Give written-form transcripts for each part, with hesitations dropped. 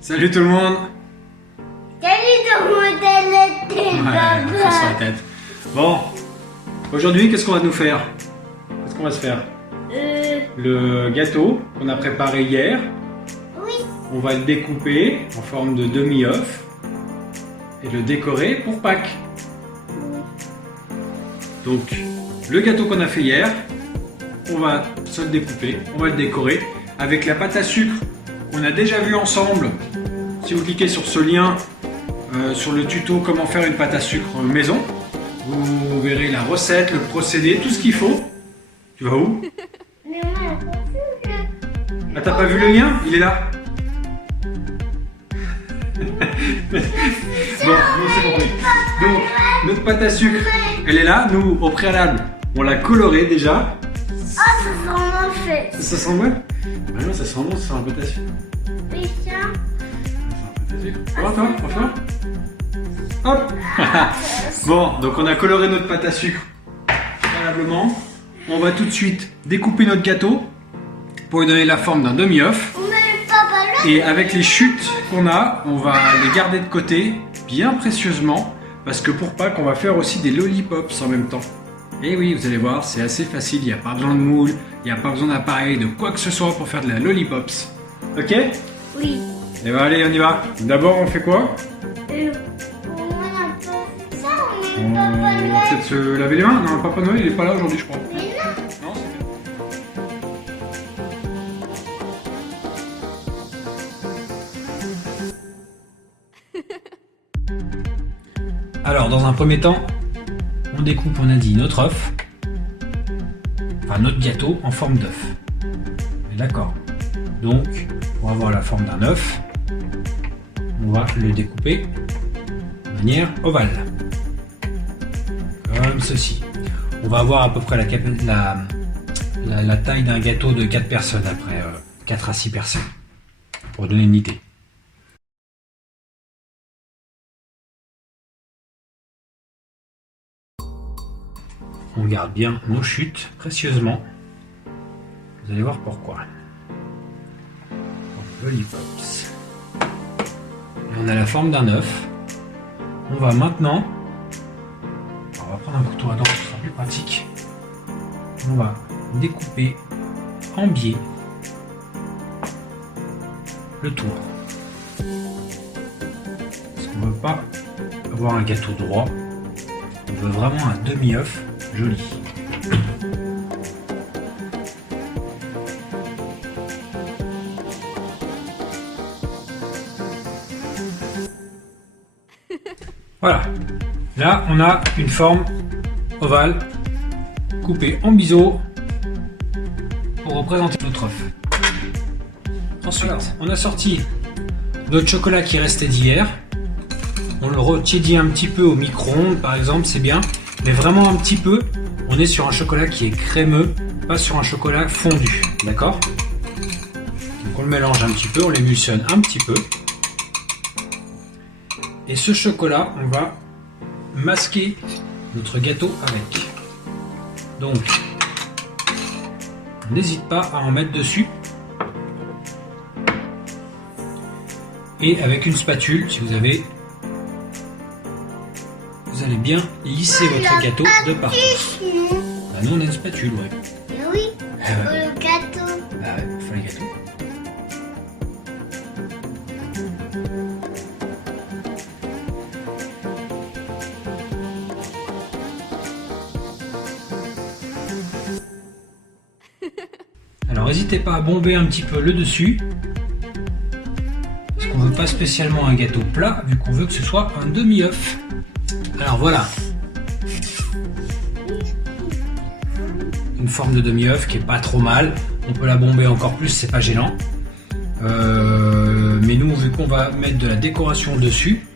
Salut tout le monde. Salut ton modèle de Ouais, sur la tête. Bon, aujourd'hui, qu'est-ce qu'on va nous faire? Qu'est-ce qu'on va se faire? Le gâteau qu'on a préparé hier, Oui. on va le découper en forme de demi-œuf et le décorer pour Pâques. Donc, le gâteau qu'on a fait hier, on va se le découper, on va le décorer avec la pâte à sucre qu'on a déjà vu ensemble. Si vous cliquez sur ce lien, sur le tuto comment faire une pâte à sucre maison, vous verrez la recette, le procédé, tout ce qu'il faut. Tu vas où? Mais moi, j'ai pas vu le... Ah, t'as pas vu le lien? Il est là. Bon, c'est compris. Donc, notre pâte à sucre, elle est là. Nous, au préalable, on l'a colorée déjà. Ah, ça sent mauvais. Ça sent bon? Ah non, ça sent bon, ça sent un pâte à sucre. Putain. Comment toi? Enfin. Hop. Bon, donc on a coloré notre pâte à sucre préalablement. On va tout de suite découper notre gâteau pour lui donner la forme d'un demi-œuf. Mais papa, là... Et avec les chutes qu'on a, on va les garder de côté bien précieusement parce que pour Pâques, on va faire aussi des lollipops en même temps. Et oui, vous allez voir, c'est assez facile, il n'y a pas besoin de moule, il n'y a pas besoin d'appareil, de quoi que ce soit pour faire de la lollipops. Ok? Oui. Et ben allez, on y va. D'abord, on fait quoi? On a pas fait ça, on On est Papa va Noël. peut-être se laver les mains. Non, Papa Noël, il est pas là aujourd'hui, je crois. Mais non. Non, c'est bien. Alors, dans un premier temps, on découpe, on a dit, notre œuf, enfin notre gâteau en forme d'œuf. D'accord. Donc, pour avoir la forme d'un œuf, on va le découper de manière ovale. Comme ceci. On va avoir à peu près la taille d'un gâteau de 4 personnes après 4 à 6 personnes. Pour donner une idée. On garde bien nos chutes précieusement. Vous allez voir pourquoi. Lollipops. Et on a la forme d'un œuf. On va maintenant, on va prendre un couteau à dents, ce sera plus pratique. On va découper en biais le tour. Parce qu'on ne veut pas avoir un gâteau droit. On veut vraiment un demi-œuf joli. Voilà. Là, on a une forme ovale coupée en biseau pour représenter notre œuf. Ensuite, on a sorti notre chocolat qui restait d'hier. On le retiédit un petit peu au micro-ondes, par exemple, c'est bien. Mais vraiment un petit peu. On est sur un chocolat qui est crémeux, pas sur un chocolat fondu. D'accord? Donc on le mélange un petit peu, on l'émulsionne un petit peu. Et ce chocolat, on va masquer notre gâteau avec. Donc, n'hésite pas à en mettre dessus. Et avec une spatule, si vous avez, vous allez bien lisser votre gâteau de partout. Bah nous on a une spatule, ouais. Mais oui, pour le gâteau. Bah ouais, pour faire les gâteaux. Alors n'hésitez pas à bomber un petit peu le dessus. Parce qu'on veut pas spécialement un gâteau plat, vu qu'on veut que ce soit un demi-œuf. Alors voilà. Une forme de demi-œuf qui est pas trop mal. On peut la bomber encore plus, c'est pas gênant. Mais nous, vu qu'on va mettre de la décoration dessus,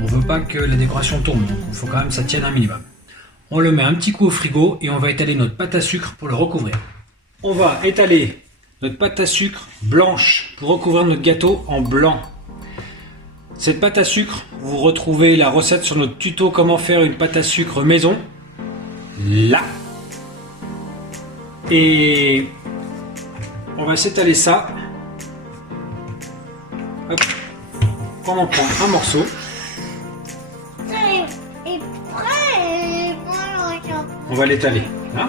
on veut pas que la décoration tombe. Donc il faut quand même que ça tienne un minimum. On le met un petit coup au frigo et on va étaler notre pâte à sucre pour le recouvrir. On va étaler notre pâte à sucre blanche pour recouvrir notre gâteau en blanc. Cette pâte à sucre, vous retrouvez la recette sur notre tuto comment faire une pâte à sucre maison. Là. Et on va s'étaler ça Hop. Quand on prend un morceau, Ça est prêt et moi, regarde. on va l'étaler. Hein?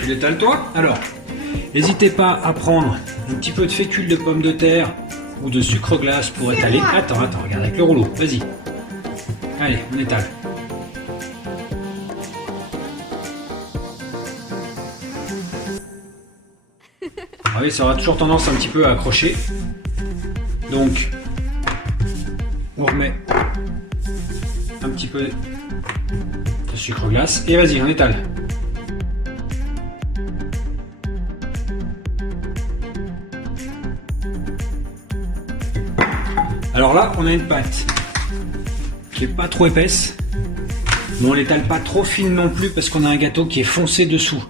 Tu l'étales toi? Alors, n'hésitez pas à prendre un petit peu de fécule de pomme de terre ou de sucre glace pour étaler. moi. Attends, regarde avec le rouleau. Vas-y. Allez, on étale. Ah oui, ça aura toujours tendance un petit peu à accrocher. Donc, on remet un petit peu de sucre glace et vas-y, on étale. Alors là, on a une pâte qui est pas trop épaisse, mais on l'étale pas trop fine non plus parce qu'on a un gâteau qui est foncé dessous.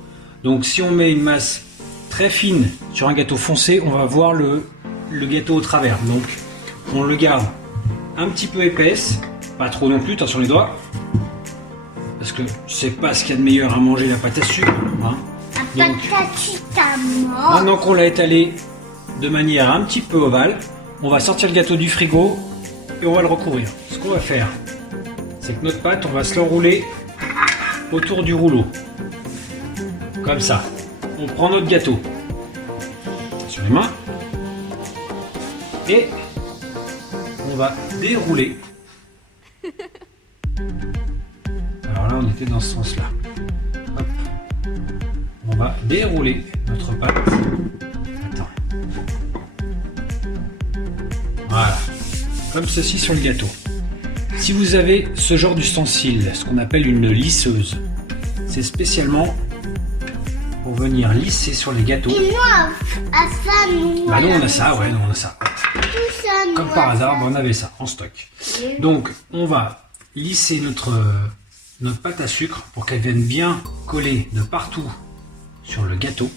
Donc si on met une masse très fine sur un gâteau foncé, on va voir le gâteau au travers. Donc on le garde un petit peu épaisse, pas trop non plus, attention les doigts, parce que c'est pas ce qu'il y a de meilleur à manger, la pâte à sucre. Hein. La Donc, patatita mort. maintenant qu'on l'a étalé de manière un petit peu ovale, on va sortir le gâteau du frigo et on va le recouvrir. Ce qu'on va faire, c'est que notre pâte, on va se l'enrouler autour du rouleau. Comme ça. On prend notre gâteau sur les mains et on va dérouler. Alors là, on était dans ce sens-là. Hop. On va dérouler notre pâte. Attends. Voilà. Comme ceci sur le gâteau. Si vous avez ce genre d'ustensile, ce qu'on appelle une lisseuse, c'est spécialement pour venir lisser sur les gâteaux. Et nous, à ça, nous. Bah nous on a ça, ouais, nous on a ça. Tout ça, nous. Comme par hasard, bah, on avait ça en stock. Donc on va lisser notre pâte à sucre pour qu'elle vienne bien coller de partout sur le gâteau.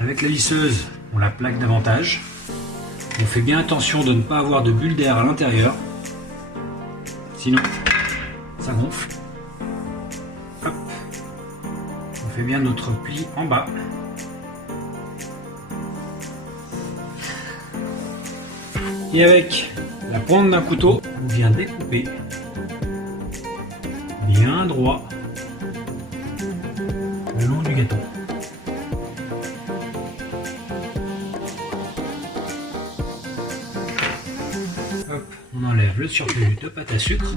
Avec la lisseuse, on la plaque davantage. On fait bien attention de ne pas avoir de bulles d'air à l'intérieur. Sinon, ça gonfle. Hop. On fait bien notre pli en bas. Et avec la pointe d'un couteau, on vient découper bien droit le long du gâteau. Hop, on enlève le surplus de pâte à sucre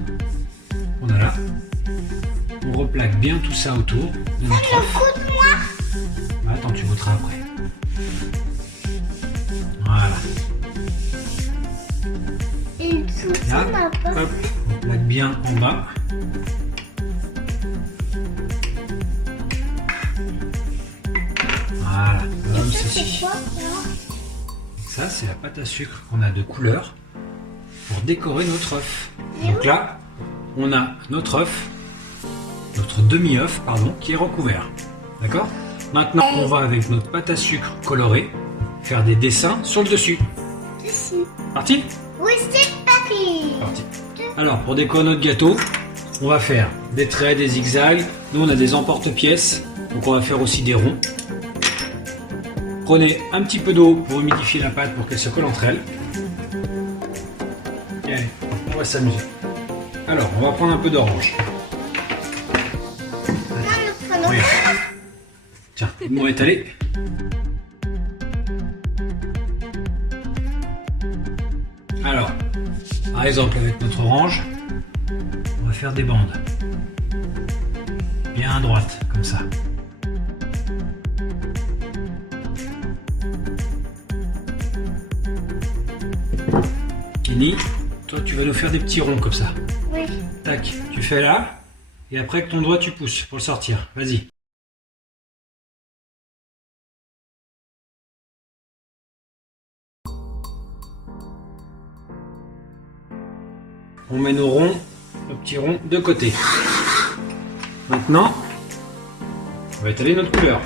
qu'on a là. On replaque bien tout ça autour de notre œuf. Écoute-moi. Attends, tu goûteras après. Voilà. Et tout Là, ça, ma pote. hop, on plaque bien en bas. Voilà, comme ceci. C'est quoi, ça? Ça, c'est la pâte à sucre qu'on a de couleur pour décorer notre œuf. Donc là, on a notre œuf, notre demi-œuf, pardon, qui est recouvert. D'accord? Maintenant, on va avec notre pâte à sucre colorée faire des dessins sur le dessus. Ici. Parti? Oui, c'est parti. Parti. Alors, pour décorer notre gâteau, on va faire des traits, des zigzags. Nous, on a des emporte-pièces, donc on va faire aussi des ronds. Prenez un petit peu d'eau pour humidifier la pâte pour qu'elle se colle entre elles. Et allez, on va s'amuser. Alors, on va prendre un peu d'orange. Nous prenons Regarde. Tiens, on va étaler. Alors, par exemple, avec notre orange, on va faire des bandes. Bien droites, comme ça. Kenny, toi tu vas nous faire des petits ronds comme ça. Oui. Tac, tu fais là, et après avec ton doigt tu pousses pour le sortir. Vas-y. On met nos ronds, nos petits ronds de côté. Maintenant, on va étaler notre couleur.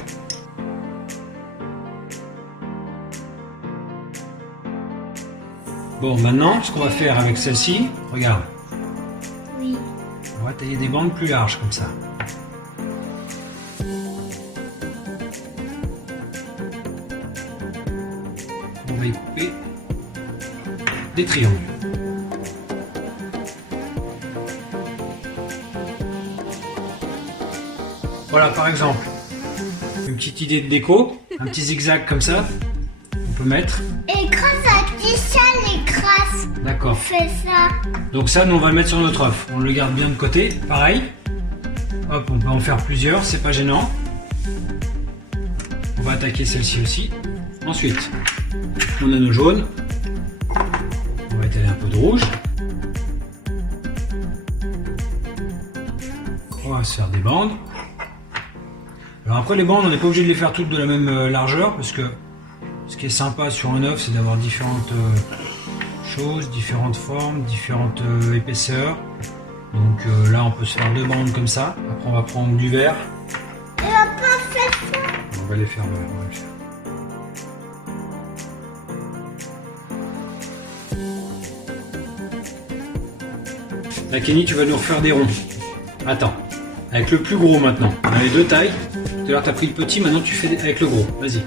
Bon, maintenant, ce qu'on va faire avec celle-ci, regarde, Oui. on va tailler des bandes plus larges comme ça. va y couper des triangles. Voilà, par exemple, une petite idée de déco, un petit zigzag comme ça, on peut mettre. Et grâce à qui ça, les grâces, on D'accord. fait ça. Donc ça, nous on va le mettre sur notre œuf. On le garde bien de côté, pareil. Hop, on peut en faire plusieurs, c'est pas gênant. On va attaquer celle-ci aussi. Ensuite, on a nos jaunes. On va étaler un peu de rouge. On va se faire des bandes. Alors après les bandes, on n'est pas obligé de les faire toutes de la même largeur parce que ce qui est sympa sur un œuf, c'est d'avoir différentes choses, différentes formes, différentes épaisseurs. Donc là, on peut se faire deux bandes comme ça. Après, on va prendre du vert. Et on va pas faire ça. On va les faire. Ouais, on va les faire. Là, Kenny, tu vas nous refaire des ronds. Attends, avec le plus gros maintenant. On a les deux tailles. Tout à l'heure, tu as pris le petit, maintenant tu fais avec le gros. Vas-y.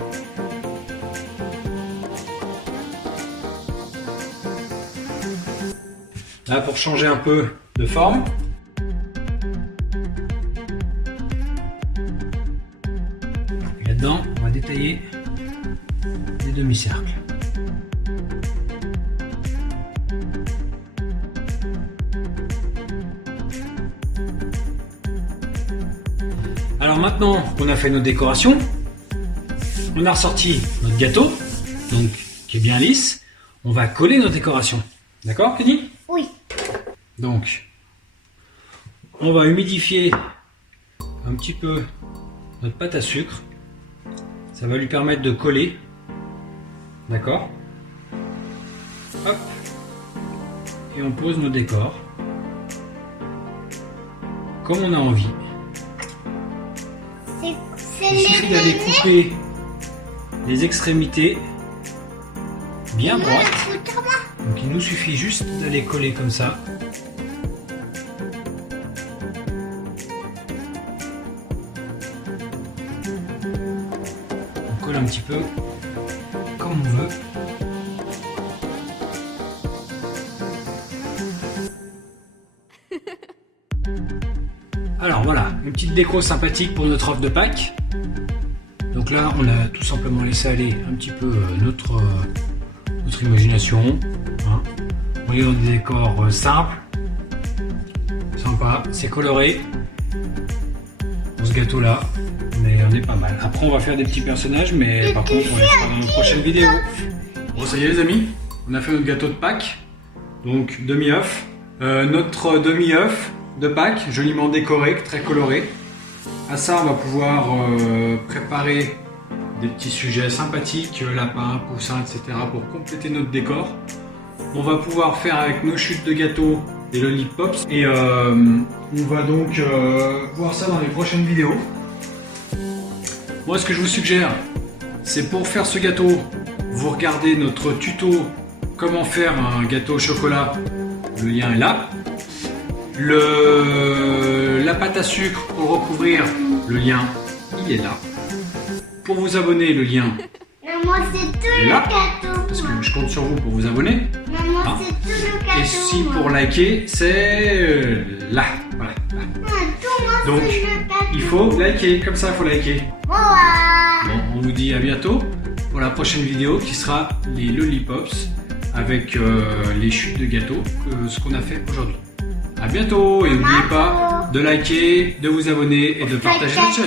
Là, pour changer un peu de forme. Et là-dedans, on va détailler des demi-cercles. Alors maintenant qu'on a fait nos décorations, on a ressorti notre gâteau, donc qui est bien lisse. On va coller nos décorations. D'accord, Kenny? Oui. Donc, on va humidifier un petit peu notre pâte à sucre. Ça va lui permettre de coller. D'accord? Hop. Et on pose nos décors comme on a envie. C'est Il suffit d'aller couper les extrémités bien droites. Donc il nous suffit juste d'aller coller comme ça. On colle un petit peu comme on veut. Alors voilà, une petite déco sympathique pour notre œuf de Pâques. Donc là, on a tout simplement laissé aller un petit peu notre imagination. Hein. Vous voyez, dans des décors simples, sympa, c'est coloré. Pour ce gâteau-là, on est pas mal. Après, on va faire des petits personnages, mais par contre, on les fera dans une prochaine vidéo. Bon, ça y est les amis, on a fait notre gâteau de Pâques. Donc, demi-œuf. Notre demi-œuf de Pâques, joliment décoré, très coloré. À ça, on va pouvoir préparer des petits sujets sympathiques, lapins, poussins, etc. pour compléter notre décor. On va pouvoir faire avec nos chutes de gâteau des lollipops et on va donc voir ça dans les prochaines vidéos. Moi, ce que je vous suggère, c'est pour faire ce gâteau, vous regardez notre tuto comment faire un gâteau au chocolat. Le lien est là. La pâte à sucre pour recouvrir, le lien il est là. Pour vous abonner, le lien Maman, c'est tout est le là. gâteau. Parce que je compte sur vous pour vous abonner. Maman, Hein? c'est tout le gâteau. Et si pour liker, c'est là. Voilà. Tout moi, Donc, c'est le gâteau. il faut liker, comme ça il faut liker. Voilà. Bon, on vous dit à bientôt pour la prochaine vidéo qui sera les lollipops avec les chutes de gâteau, ce qu'on a fait aujourd'hui. À bientôt et n'oubliez pas de liker, de vous abonner et de partager la chaîne.